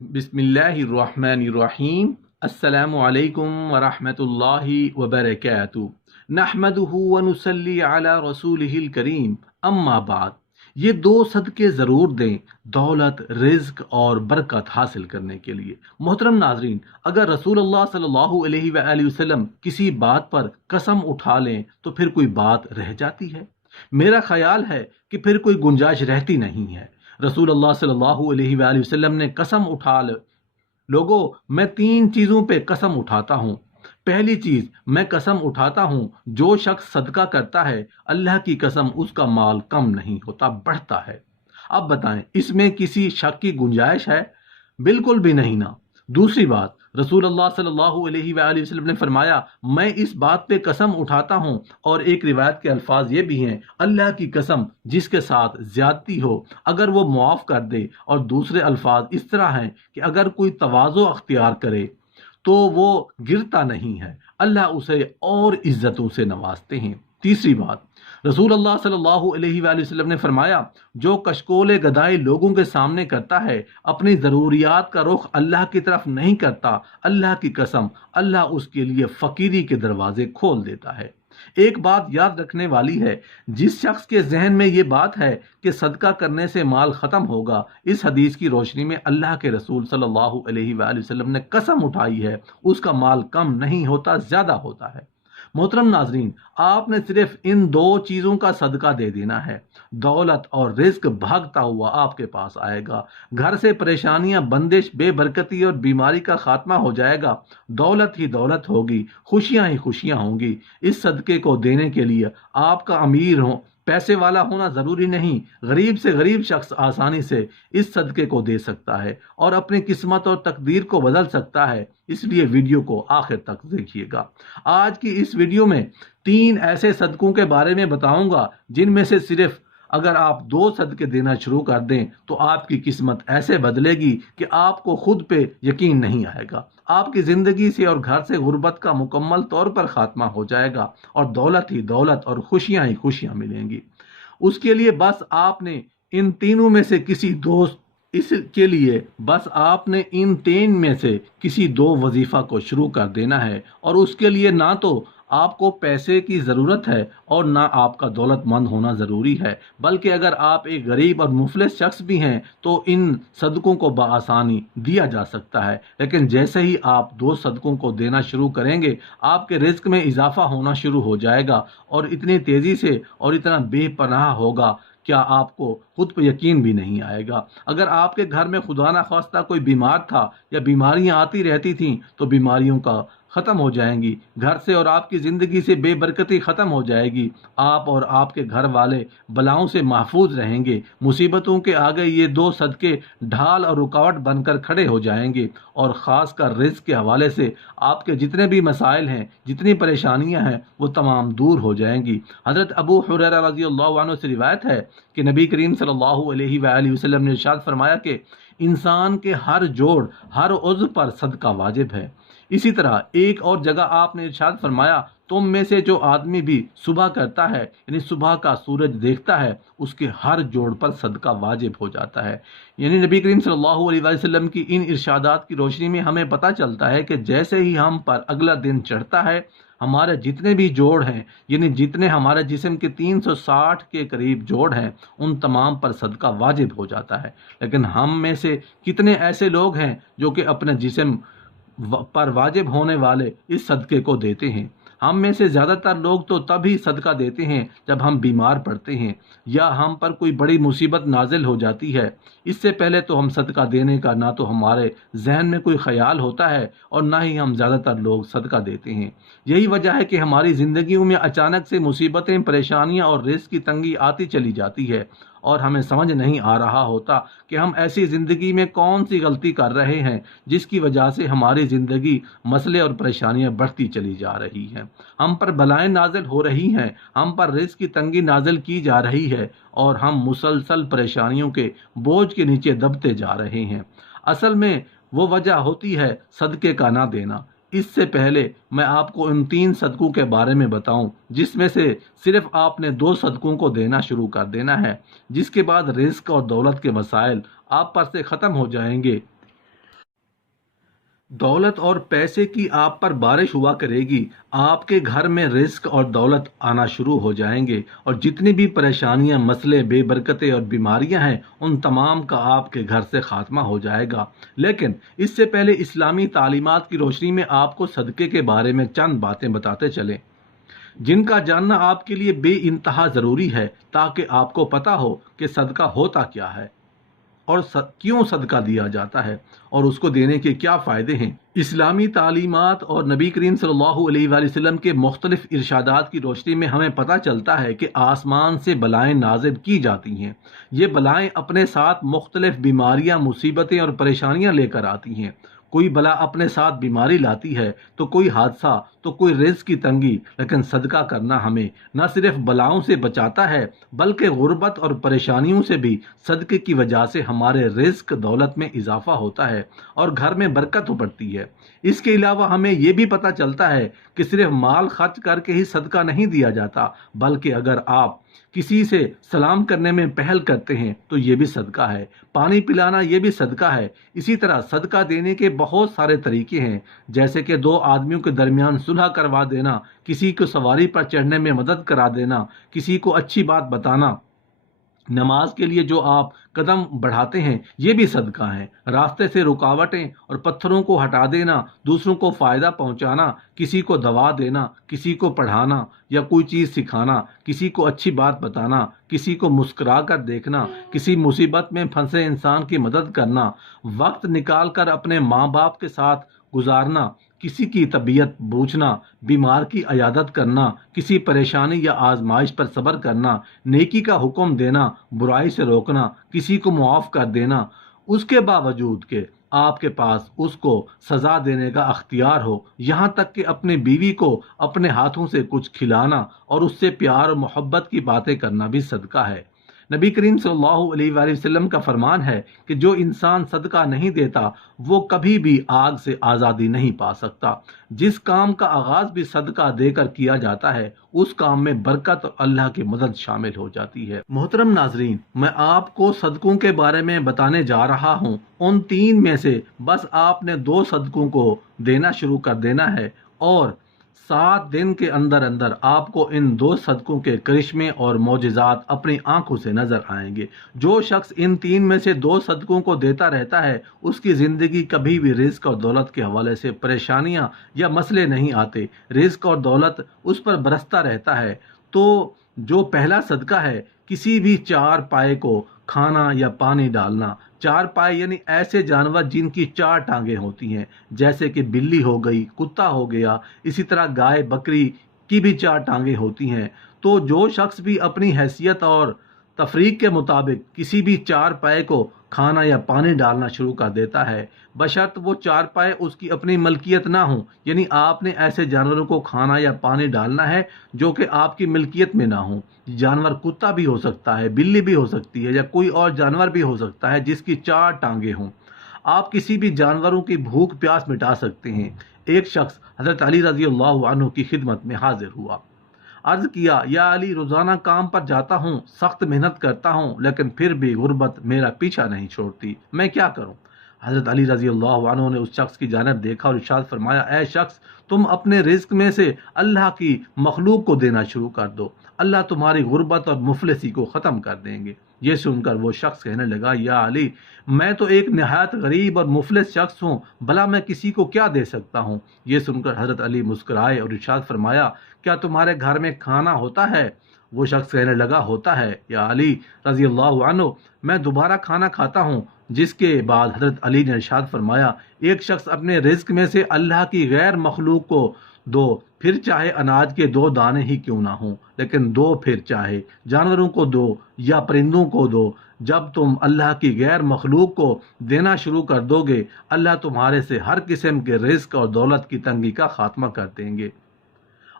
बिस्मिल्लाहिर्रहमानिर्रहीम। अस्सलामु अलैकुम वरहमतुल्लाहि वबरकातुहू। नहमदुहु व नुसल्ली अला रसूलिहिल करीम। अम्मा बाद, ये दो सदके ज़रूर दें दौलत, रिज्क और बरकत हासिल करने के लिए। मोहतरम नाजरीन, अगर रसूलुल्लाह सल्लल्लाहु अलैहि वसल्लम किसी बात पर कसम उठा लें तो फिर कोई बात रह जाती है? मेरा ख्याल है कि फिर कोई गुंजाइश रहती नहीं है। रसूलुल्लाह सल्लल्लाहु अलैहि वसल्लम ने कसम उठा लोगों, मैं तीन चीजों पे कसम उठाता हूँ। पहली चीज, मैं कसम उठाता हूँ जो शख्स सदका करता है, अल्लाह की कसम उसका माल कम नहीं होता, बढ़ता है। अब बताएं, इसमें किसी शक की गुंजाइश है? बिल्कुल भी नहीं ना। दूसरी बात, रसूलुल्लाह सल्लल्लाहु अलैहि वसल्लम ने फरमाया, मैं इस बात पे कसम उठाता हूँ, और एक रिवायत के अल्फाज ये भी हैं, अल्लाह की कसम जिसके साथ ज्यादती हो अगर वो मुआफ कर दे। और दूसरे अल्फाज इस तरह हैं कि अगर कोई तवाज़ो अख्तियार करे तो वो गिरता नहीं है, अल्लाह उसे और इज्जतों से नवाजते हैं। तीसरी बात, रसूलुल्लाह सल्लल्लाहु अलैहि वसल्लम ने फरमाया, जो कशकोले गदाई लोगों के सामने करता है, अपनी ज़रूरियात का रुख अल्लाह की तरफ नहीं करता, अल्लाह की कसम अल्लाह उसके लिए फ़कीरी के दरवाजे खोल देता है। एक बात याद रखने वाली है, जिस शख्स के जहन में ये बात है कि सदका करने से माल ख़त्म होगा, इस हदीस की रोशनी में अल्लाह के रसूल सल्लल्लाहु अलैहि वसल्लम ने कसम उठाई है, उसका माल कम नहीं होता, ज़्यादा होता है। मोहतरम नाजरीन, आपने सिर्फ इन दो चीज़ों का सदका दे देना है, दौलत और रिज्क भागता हुआ आपके पास आएगा। घर से परेशानियां, बंदिश, बेबरकती और बीमारी का खात्मा हो जाएगा। दौलत ही दौलत होगी, खुशियां ही खुशियां होंगी। इस सदके को देने के लिए आपका अमीर हो, पैसे वाला होना ज़रूरी नहीं। गरीब से गरीब शख्स आसानी से इस सदके को दे सकता है और अपनी किस्मत और तकदीर को बदल सकता है। इसलिए वीडियो को आखिर तक देखिएगा। आज की इस वीडियो में तीन ऐसे सदकों के बारे में बताऊंगा जिनमें से सिर्फ अगर आप दो सदके देना शुरू कर दें तो आपकी किस्मत ऐसे बदलेगी कि आपको खुद पे यकीन नहीं आएगा। आपकी जिंदगी से और घर से गुर्बत का मुकम्मल तौर पर खात्मा हो जाएगा और दौलत ही दौलत और खुशियां ही खुशियां मिलेंगी। उसके लिए बस आपने इन तीनों में से किसी दो इसके लिए बस आपने इन तीन में से किसी दो वजीफा को शुरू कर देना है। और उसके लिए ना तो आपको पैसे की ज़रूरत है और ना आपका दौलतमंद होना ज़रूरी है, बल्कि अगर आप एक गरीब और मुफलिस शख्स भी हैं तो इन सदकों को बआसानी दिया जा सकता है। लेकिन जैसे ही आप दो सदकों को देना शुरू करेंगे, आपके रिज्क में इजाफा होना शुरू हो जाएगा और इतनी तेज़ी से और इतना बेपनाह होगा, क्या आपको खुद पर यकीन भी नहीं आएगा। अगर आपके घर में खुदा ना खास्ता कोई बीमार था या बीमारियां आती रहती थीं तो बीमारियों का ख़त्म हो जाएंगी, घर से और आपकी ज़िंदगी से बेबरकती ख़त्म हो जाएगी। आप और आपके घर वाले बलाओं से महफूज रहेंगे। मुसीबतों के आगे ये दो सदके ढाल और रुकावट बनकर खड़े हो जाएंगे और ख़ास कर रिज़्क़ के हवाले से आपके जितने भी मसाइल हैं, जितनी परेशानियां हैं, वो तमाम दूर हो जाएंगी। हज़रत अबू हुरैरा रज़ियल्लाहु अन्हु से रिवायत है कि नबी करीम सल्लल्लाहु अलैहि वसल्लम ने इरशाद फरमाया कि इंसान के हर जोड़, हर उज़्व पर सदका वाजिब है। इसी तरह एक और जगह आपने इरशाद फरमाया, तुम में से जो आदमी भी सुबह करता है, यानी सुबह का सूरज देखता है, उसके हर जोड़ पर सदका वाजिब हो जाता है। यानी नबी करीम सल्लल्लाहु अलैहि वसल्लम की इन इरशादात की रोशनी में हमें पता चलता है कि जैसे ही हम पर अगला दिन चढ़ता है, हमारे जितने भी जोड़ हैं, यानी जितने हमारे जिस्म के 360 के करीब जोड़ हैं, उन तमाम पर सदका वाजिब हो जाता है। लेकिन हम में से कितने ऐसे लोग हैं जो कि अपने जिस्म पर वाजिब होने वाले इस सदके को देते हैं? हम में से ज़्यादातर लोग तो तभी सदका देते हैं जब हम बीमार पड़ते हैं या हम पर कोई बड़ी मुसीबत नाजिल हो जाती है। इससे पहले तो हम सदका देने का ना तो हमारे जहन में कोई ख्याल होता है और ना ही हम ज़्यादातर लोग सदका देते हैं। यही वजह है कि हमारी ज़िंदगियों में अचानक से मुसीबतें, परेशानियां और रिज़्क़ की तंगी आती चली जाती है और हमें समझ नहीं आ रहा होता कि हम ऐसी ज़िंदगी में कौन सी गलती कर रहे हैं जिसकी वजह से हमारी ज़िंदगी मसले और परेशानियां बढ़ती चली जा रही हैं। हम पर बलाएं नाजिल हो रही हैं, हम पर रिज़्क़ की तंगी नाजिल की जा रही है और हम मुसलसल परेशानियों के बोझ के नीचे दबते जा रहे हैं। असल में वो वजह होती है सदके का ना देना। इससे पहले मैं आपको इन तीन सदकों के बारे में बताऊं, जिसमें से सिर्फ आपने दो सदकों को देना शुरू कर देना है, जिसके बाद रिज्क और दौलत के मसाइल आप पर से ख़त्म हो जाएंगे दौलत और पैसे की आप पर बारिश हुआ करेगी। आपके घर में रिस्क और दौलत आना शुरू हो जाएंगे और जितनी भी परेशानियां, मसले, बेबरकतें और बीमारियां हैं, उन तमाम का आपके घर से खात्मा हो जाएगा। लेकिन इससे पहले इस्लामी तालीमात की रोशनी में आपको सदक़े के बारे में चंद बातें बताते चलें, जिनका जानना आपके लिए बे इंतहा ज़रूरी है, ताकि आपको पता हो कि सदका होता क्या है और क्यों सदका दिया जाता है और उसको देने के क्या फ़ायदे हैं। इस्लामी तालीमात और नबी करीम सल्लल्लाहु अलैहि वसल्लम के मुख्तलिफ इरशादात की रोशनी में हमें पता चलता है कि आसमान से बलाएँ नाज़िल की जाती हैं। ये बलाएँ अपने साथ मुख्तलिफ बीमारियाँ, मुसीबतें और परेशानियाँ लेकर आती हैं। कोई बला अपने साथ बीमारी लाती है, तो कोई हादसा, तो कोई रिज़्क़ की तंगी। लेकिन सदका करना हमें न सिर्फ बलाओं से बचाता है, बल्कि गुर्बत और परेशानियों से भी सदक़े की वजह से हमारे रिज़्क़, दौलत में इजाफा होता है और घर में बरकत बढ़ती है। इसके अलावा हमें ये भी पता चलता है कि सिर्फ माल खर्च करके ही सदका नहीं दिया जाता, बल्कि अगर आप किसी से सलाम करने में पहल करते हैं तो ये भी सदका है। पानी पिलाना ये भी सदका है। इसी तरह सदका देने के बहुत सारे तरीके हैं, जैसे कि दो आदमियों के दरमियान सुलह करवा देना, किसी को सवारी पर चढ़ने में मदद करा देना, किसी को अच्छी बात बताना, नमाज के लिए जो आप कदम बढ़ाते हैं ये भी सदका है। रास्ते से रुकावटें और पत्थरों को हटा देना, दूसरों को फ़ायदा पहुंचाना, किसी को दवा देना, किसी को पढ़ाना या कोई चीज़ सिखाना, किसी को अच्छी बात बताना, किसी को मुस्कुरा कर देखना, किसी मुसीबत में फंसे इंसान की मदद करना, वक्त निकाल कर अपने माँ बाप के साथ गुजारना, किसी की तबीयत पूछना, बीमार की अयादत करना, किसी परेशानी या आजमाइश पर सब्र करना, नेकी का हुक्म देना, बुराई से रोकना, किसी को मुआफ़ कर देना, उसके बावजूद कि आपके पास उसको सज़ा देने का अख्तियार हो। यहाँ तक कि अपनी बीवी को अपने हाथों से कुछ खिलाना और उससे प्यार और मोहब्बत की बातें करना भी सदका है। नबी करीम सल्लल्लाहु अलैहि वसल्लम का फरमान है कि जो इंसान सदका नहीं देता वो कभी भी आग से आज़ादी नहीं पा सकता। जिस काम का आगाज़ भी सदका देकर किया जाता है, उस काम में बरकत और अल्लाह की मदद शामिल हो जाती है। मोहतरम नाजरीन, मैं आपको सदकों के बारे में बताने जा रहा हूँ। उन तीन में से बस आपने 2 सदकों को देना शुरू कर देना है और 7 दिन के अंदर अंदर आपको इन 2 सदकों के करिश्मे और मोजज़ात अपनी आंखों से नजर आएंगे। जो शख्स इन 3 में से 2 सदकों को देता रहता है, उसकी ज़िंदगी कभी भी रिज़्क़ और दौलत के हवाले से परेशानियां या मसले नहीं आते। रिज़्क़ और दौलत उस पर बरसता रहता है। तो जो पहला सदका है, किसी भी 4 पाए को खाना या पानी डालना। 4 पाए यानी ऐसे जानवर जिनकी 4 टांगें होती हैं, जैसे कि बिल्ली हो गई, कुत्ता हो गया, इसी तरह गाय, बकरी की भी 4 टांगें होती हैं। तो जो शख्स भी अपनी हैसियत और तफरीक के मुताबिक किसी भी 4 पाए को खाना या पानी डालना शुरू कर देता है, बशर्त वो 4 पाए उसकी अपनी मलकियत ना हो, यानी आपने ऐसे जानवरों को खाना या पानी डालना है जो कि आपकी मिल्कियत में ना हो। जानवर कुत्ता भी हो सकता है, बिल्ली भी हो सकती है या कोई और जानवर भी हो सकता है जिसकी 4 टांगे हों। आप किसी भी जानवरों की भूख प्यास मिटा सकते हैं। एक शख्स हज़रत अली रज़ी अल्लाह अन्हु की खिदमत में हाजिर हुआ। अर्ज किया, या अली, रोज़ाना काम पर जाता हूँ, सख्त मेहनत करता हूँ, लेकिन फिर भी गुर्बत मेरा पीछा नहीं छोड़ती, मैं क्या करूँ? हज़रत अली रज़ी अल्लाह अन्हु ने उस शख्स की जानिब देखा और इरशाद फरमाया, ऐ शख्स, तुम अपने रिज़्क़ में से अल्लाह की मखलूक को देना शुरू कर दो, अल्लाह तुम्हारी गुर्बत और मुफलिसी को ख़त्म कर देंगे। ये सुनकर वो शख्स कहने लगा, या अली, मैं तो एक नहायत गरीब और मुफलिस शख्स हूँ, भला मैं किसी को क्या दे सकता हूँ? ये सुनकर हज़रत अली मुस्कुराए और इरशाद फरमाया, क्या तुम्हारे घर में खाना होता है? वो शख्स कहने लगा, होता है या अली रज़ी अल्लाह अन्हु, मैं दोबारा खाना खाता हूँ। जिसके बाद हज़रत अली ने इरशाद फरमाया, एक शख्स अपने रिज़्क़ में से अल्लाह की गैर मखलूक को दो, फिर चाहे अनाज के 2 दाने ही क्यों ना हों, लेकिन दो, फिर चाहे जानवरों को दो या परिंदों को दो। जब तुम अल्लाह की गैर मखलूक को देना शुरू कर दोगे, अल्लाह तुम्हारे से हर किस्म के रिज़्क़ और दौलत की तंगी का खात्मा कर देंगे।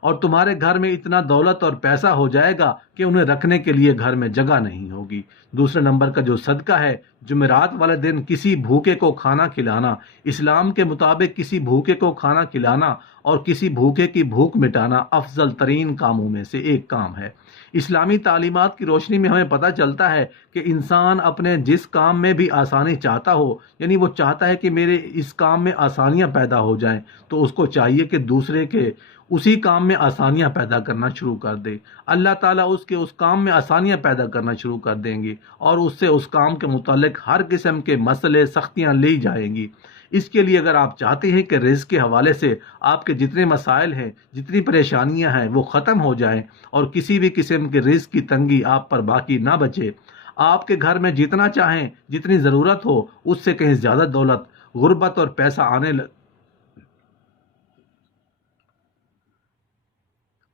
اور تمہارے گھر میں اتنا دولت اور پیسہ ہو جائے گا کہ انہیں رکھنے کے لیے گھر میں جگہ نہیں ہوگی۔ دوسرے نمبر کا جو صدقہ ہے، جمعرات والے دن کسی بھوکے کو کھانا کھلانا، اسلام کے مطابق کسی بھوکے کو کھانا کھلانا اور کسی بھوکے کی بھوک مٹانا افضل ترین کاموں میں سے ایک کام ہے۔ اسلامی تعلیمات کی روشنی میں ہمیں پتہ چلتا ہے کہ انسان اپنے جس کام میں بھی آسانی چاہتا ہو، یعنی وہ چاہتا ہے کہ میرے اس کام میں آسانیاں پیدا ہو جائیں، تو اس کو چاہیے کہ دوسرے کے اسی کام میں آسانیاں پیدا کرنا شروع کر دے۔ اللہ تعالیٰ اس کام میں آسانیاں پیدا کرنا شروع کر دیں گے اور اس سے اس کام کے متعلق ہر قسم کے مسئلے سختیاں لی جائیں گی۔ اس کے لیے اگر آپ چاہتے ہیں کہ رزق کے حوالے سے آپ کے جتنے مسائل ہیں، جتنی پریشانیاں ہیں وہ ختم ہو جائیں اور کسی بھی قسم کے رزق کی تنگی آپ پر باقی نہ بچے، آپ کے گھر میں جتنا چاہیں، جتنی ضرورت ہو، اس سے کہیں زیادہ دولت، غربت اور پیسہ آنے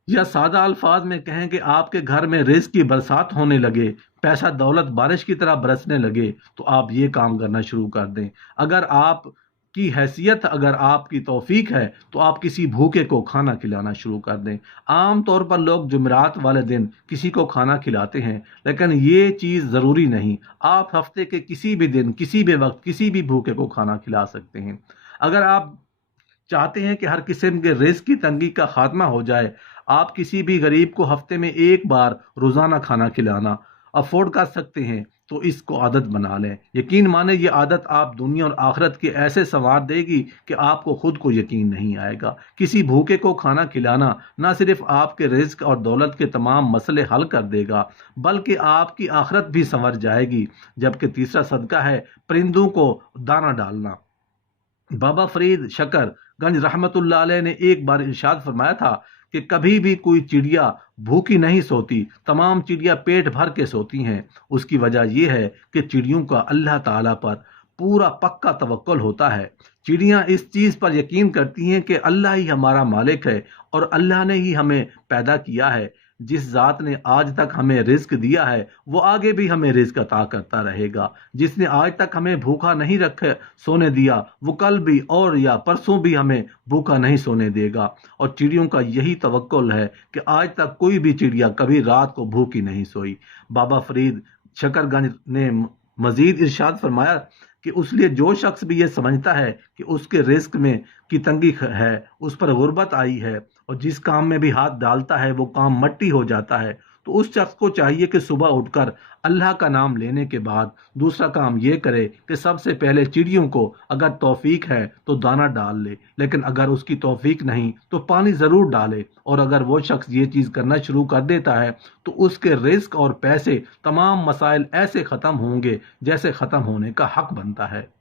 یا سادہ الفاظ میں کہیں کہ آپ کے گھر میں رزق کی برسات ہونے لگے، پیسہ دولت بارش کی طرح برسنے لگے، تو آپ یہ کام کرنا شروع کر دیں۔ اگر آپ کی حیثیت، اگر آپ کی توفیق ہے تو آپ کسی بھوکے کو کھانا کھلانا شروع کر دیں۔ عام طور پر لوگ جمعرات والے دن کسی کو کھانا کھلاتے ہیں، لیکن یہ چیز ضروری نہیں۔ آپ ہفتے کے کسی بھی دن، کسی بھی وقت، کسی بھی بھوکے کو کھانا کھلا سکتے ہیں۔ اگر آپ چاہتے ہیں کہ ہر قسم کے رزق کی تنگی کا خاتمہ ہو جائے، آپ کسی بھی غریب کو ہفتے میں ایک بار روزانہ کھانا کھلانا افورڈ کر سکتے ہیں تو اس کو عادت بنا لیں۔ یقین مانیں یہ عادت آپ دنیا اور آخرت کے ایسے سنوار دے گی کہ آپ کو خود کو یقین نہیں آئے گا۔ کسی بھوکے کو کھانا کھلانا نہ صرف آپ کے رزق اور دولت کے تمام مسئلے حل کر دے گا، بلکہ آپ کی آخرت بھی سنور جائے گی۔ جبکہ تیسرا صدقہ ہے پرندوں کو دانہ ڈالنا۔ بابا فرید شکر گنج رحمت اللہ علیہ نے ایک بار ارشاد فرمایا تھا کہ کبھی بھی کوئی چڑیا بھوکی نہیں سوتی، تمام چڑیا پیٹ بھر کے سوتی ہیں۔ اس کی وجہ یہ ہے کہ چڑیوں کا اللہ تعالیٰ پر پورا پکا توکل ہوتا ہے۔ چڑیاں اس چیز پر یقین کرتی ہیں کہ اللہ ہی ہمارا مالک ہے اور اللہ نے ہی ہمیں پیدا کیا ہے۔ جس ذات نے آج تک ہمیں رزق دیا ہے وہ آگے بھی ہمیں رزق عطا کرتا رہے گا۔ جس نے آج تک ہمیں بھوکا نہیں رکھے سونے دیا، وہ کل بھی اور یا پرسوں بھی ہمیں بھوکا نہیں سونے دے گا۔ اور چڑیوں کا یہی توکل ہے کہ آج تک کوئی بھی چڑیا کبھی رات کو بھوکی نہیں سوئی۔ بابا فرید شکر گنج نے مزید ارشاد فرمایا کہ اس لیے جو شخص بھی یہ سمجھتا ہے کہ اس کے رزق میں کی تنگی ہے، اس پر غربت آئی ہے، اور جس کام میں بھی ہاتھ ڈالتا ہے وہ کام مٹی ہو جاتا ہے، تو اس شخص کو چاہیے کہ صبح اٹھ کر اللہ کا نام لینے کے بعد دوسرا کام یہ کرے کہ سب سے پہلے چڑیوں کو اگر توفیق ہے تو دانہ ڈال لے، لیکن اگر اس کی توفیق نہیں تو پانی ضرور ڈالے۔ اور اگر وہ شخص یہ چیز کرنا شروع کر دیتا ہے تو اس کے رزق اور پیسے، تمام مسائل ایسے ختم ہوں گے جیسے ختم ہونے کا حق بنتا ہے۔